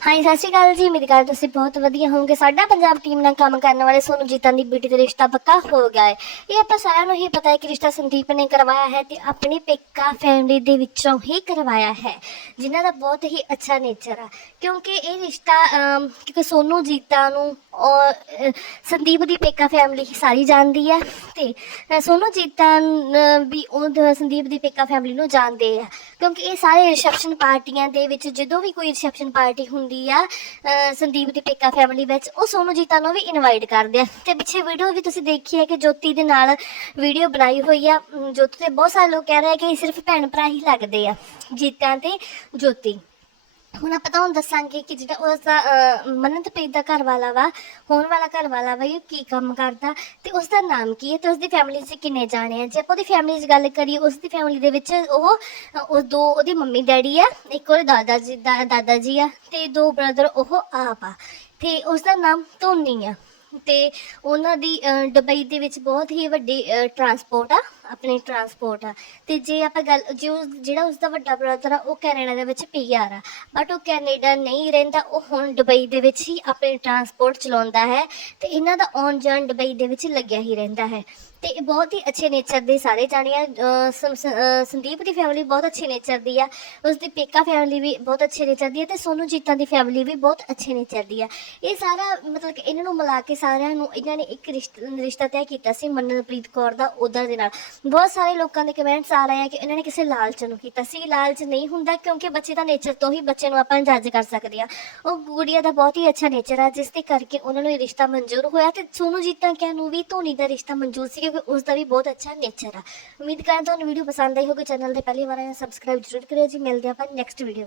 ਹਾਂਜੀ ਸਤਿ ਸ਼੍ਰੀ ਅਕਾਲ ਜੀ। ਮੇਰੀ ਗੱਲ ਤੁਸੀਂ ਬਹੁਤ ਵਧੀਆ ਹੋਵੋਗੇ। ਸਾਡਾ ਪੰਜਾਬ ਟੀਮ ਨਾਲ ਕੰਮ ਕਰਨ ਵਾਲੇ ਸੋਨੂੰ ਜੀਤਾਂ ਦੀ ਬੇਟੀ ਦਾ ਰਿਸ਼ਤਾ ਪੱਕਾ ਹੋ ਗਿਆ ਹੈ। ਇਹ ਆਪਾਂ ਸਾਰਿਆਂ ਨੂੰ ਹੀ ਪਤਾ ਹੈ ਕਿ ਰਿਸ਼ਤਾ ਸੰਦੀਪ ਨੇ ਕਰਵਾਇਆ ਹੈ ਤੇ ਆਪਣੀ ਪੇਕਾ ਫੈਮਿਲੀ ਦੇ ਵਿੱਚੋਂ ਹੀ ਕਰਵਾਇਆ ਹੈ ਜਿਨ੍ਹਾਂ ਦਾ ਬਹੁਤ ਹੀ ਅੱਛਾ ਨੇਚਰ ਆ। ਕਿਉਂਕਿ ਇਹ ਰਿਸ਼ਤਾ ਅਮ, ਕਿਉਂਕਿ ਸੋਨੂੰ ਜੀਤਾਂ ਨੂੰ ਔਰ ਅ, ਸੰਦੀਪ ਦੀ ਪੇਕਾ ਫੈਮਿਲੀ ਸਾਰੀ ਜਾਣਦੀ ਹੈ ਤੇ ਅ, ਸੋਨੂੰ ਜੀਤਾਂ ਅ, ਵੀ ਉਹ ਦ- ਸੰਦੀਪ ਦੀ ਪੇਕਾ ਫੈਮਿਲੀ ਨੂੰ ਜਾਣਦੇ ਆ। ਕਿਉਂਕਿ ਇਹ ਸਾਰੇ ਰਿਸੈਪਸ਼ਨ ਪਾਰਟੀਆਂ ਦੇ ਵਿੱਚ ਜਦੋਂ ਵੀ ਕੋਈ ਰਿਸੈਪਸ਼ਨ ਪਾਰਟੀ ਹੁੰਦੀ ਆ ਸੰਦੀਪ ਦੀ ਪੇਕਾ ਫੈਮਿਲੀ ਵਿੱਚ, ਉਹ ਸੋਨੂੰ ਜੀਤਾ ਨੂੰ ਵੀ ਇਨਵਾਈਟ ਕਰਦੇ ਆ। ਤੇ ਪਿੱਛੇ ਵੀਡੀਓ ਵੀ ਤੁਸੀਂ ਦੇਖੀ ਹੈ ਕਿ ਜੋਤੀ ਦੇ ਨਾਲ ਵੀਡੀਓ ਬਣਾਈ ਹੋਈ ਆ। ਜੋਤੀ ਤੇ ਬਹੁਤ ਸਾਰੇ ਲੋਕ ਕਹਿ ਰਹੇ ਆ ਕਿ ਇਹ ਸਿਰਫ ਭੈਣ ਭਰਾ ਹੀ ਲੱਗਦੇ ਆ। ਜੀਤਾ ਤੇ ਜੋਤੀ। ਹੁਣ ਆਪਾਂ ਤੁਹਾਨੂੰ ਦੱਸਾਂਗੇ ਕਿ ਜਿਹੜਾ ਉਸ ਦਾ ਅਹ, ਮੰਨਤਪ੍ਰੀਤ ਦਾ ਘਰ ਵਾਲਾ ਵਾ ਹੋਣ ਵਾਲਾ ਘਰ ਵਾਲਾ ਵਾ ਇਹ ਕੀ ਕੰਮ ਕਰਦਾ ਤੇ ਉਸ ਦਾ ਨਾਮ ਕੀ ਹੈ ਤੇ ਉਸ ਦੀ ਫੈਮਿਲੀ 'ਚ ਕਿੰਨੇ ਜਾਣੇ ਆ? ਜੇ ਆਪਾਂ ਉਹਦੀ ਫੈਮਿਲੀ 'ਚ ਗੱਲ ਕਰੀਏ ਉਸ ਦੀ ਫੈਮਿਲੀ ਦੇ ਵਿੱਚ ਉਹ ਅਹ, ਉਹ ਦੋ ਉਹਦੀ ਮੰਮੀ ਡੈਡੀ ਆ ਇੱਕ ਉਹਦੇ ਦਾਦਾ ਜੀ ਦਾ ਦਾਦਾ ਜੀ ਆ ਤੇ ਦੋ ਬ੍ਰਦਰ ਉਹ ਆਪ ਆ। ਤੇ ਉਸ ਦਾ ਨਾਮ ਧੋਨੀ ਆ ਤੇ ਉਹਨਾਂ ਦੀ ਅਹ, ਦੁਬਈ ਦੇ ਵਿੱਚ ਬਹੁਤ ਹੀ ਵੱਡੀ ਟਰਾਂਸਪੋਰਟ ਆ। ਆਪਣੀ ਟਰਾਂਸਪੋਰਟ ਆ। ਤੇ ਜੇ ਆਪਾਂ ਗੱਲ ਜੇ ਉਸ ਜਿਹੜਾ ਉਸ ਦਾ ਵੱਡਾ ਬ੍ਰਦਰ ਆ, ਉਹ ਕੈਨੇਡਾ ਦੇ ਵਿੱਚ ਪੀਆਰ ਆ। ਬਟ ਉਹ ਕੈਨੇਡਾ ਨਹੀਂ ਰਹਿੰਦਾ, ਉਹ ਹੁਣ ਦੁਬਈ ਦੇ ਵਿੱਚ ਹੀ ਆਪਣੀ ਟਰਾਂਸਪੋਰਟ ਚਲਾਉਂਦਾ ਹੈ ਤੇ ਇਹਨਾਂ ਦਾ ਆਉਣ ਜਾਣ ਦੁਬਈ ਦੇ ਵਿੱਚ ਲੱਗਿਆ ਹੀ ਰਹਿੰਦਾ ਹੈ। ਤੇ ਇਹ ਬਹੁਤ ਹੀ ਅੱਛੇ ਨੇਚਰ ਦੇ ਸਾਰੇ ਜਾਣੇ ਆ। ਸੰਦੀਪ ਦੀ ਫੈਮਿਲੀ ਬਹੁਤ ਅੱਛੇ ਨੇਚਰ ਦੀ ਆ। ਉਸ ਦੀ ਪੇਕਾ ਫੈਮਿਲੀ ਵੀ ਬਹੁਤ ਅੱਛੇ ਨੇਚਰ ਦੀ ਆ ਤੇ ਸੋਨੂ ਜੀਤਾਂ ਦੀ ਫੈਮਿਲੀ ਵੀ ਬਹੁਤ ਅੱਛੇ ਨੇਚਰ ਦੀ ਆ। ਇਹ ਸਾਰਾ ਮਤਲਬ ਕਿ ਇਹਨਾਂ ਨੂੰ ਮਿਲਾ ਕੇ ਸਾਰਿਆਂ ਨੂੰ ਇਹਨਾਂ ਨੇ ਇੱਕ ਰਿਸ਼ਤਾ ਰਿਸ਼ਤਾ ਤੈਅ ਕੀਤਾ ਸੀ ਮੰਨਨਪ੍ਰੀਤ ਕੌਰ ਦਾ ਉਹਦਾ ਦੇ ਨਾਲ। ਬਹੁਤ ਸਾਰੇ ਲੋਕਾਂ ਦੇ ਕਮੈਂਟਸ ਆ ਰਹੇ ਆ ਕਿ ਇਹਨਾਂ ਨੇ ਕਿਸੇ ਲਾਲਚ ਨੂੰ ਕੀਤਾ। ਸੀ ਲਾਲਚ ਨਹੀਂ ਹੁੰਦਾ ਕਿਉਂਕਿ ਬੱਚੇ ਦਾ ਨੇਚਰ ਤੋਂ ਹੀ ਬੱਚੇ ਨੂੰ ਆਪਾਂ ਜੱਜ ਕਰ ਸਕਦੇ ਆ। ਉਹ ਗੁੜੀਆ ਦਾ ਬਹੁਤ ਹੀ ਅੱਛਾ ਨੇਚਰ ਆ, ਜਿਸ ਦੇ ਕਰਕੇ ਉਹਨਾਂ ਨੂੰ ਇਹ ਰਿਸ਼ਤਾ ਮਨਜ਼ੂਰ ਹੋਇਆ ਤੇ ਸੋਨੂ ਜੀਤਾਂ ਕਿਆ ਨੂੰ ਵੀ ਧੋਨੀ ਦਾ ਰਿਸ਼ਤਾ ਮਨਜ਼ੂਰ ਸੀ ਕਿਉਂਕਿ ਉਸ ਦਾ ਵੀ ਬਹੁਤ ਅੱਛਾ ਨੇਚਰ ਆ। ਉਮੀਦ ਕਰਾਂ ਤੁਹਾਨੂੰ ਵੀਡੀਓ ਪਸੰਦ ਆਈ ਹੋਵੇ ਚੈਨਲ ਦੇ ਪਹਿਲੀ ਵਾਰ ਆਏ ਸਬਸਕ੍ਰਾਈਬ ਜ਼ਰੂਰ ਕਰਿਓ ਜੀ। ਮਿਲਦੇ ਆਪਾਂ ਨੈਕਸਟ ਵੀਡੀਓ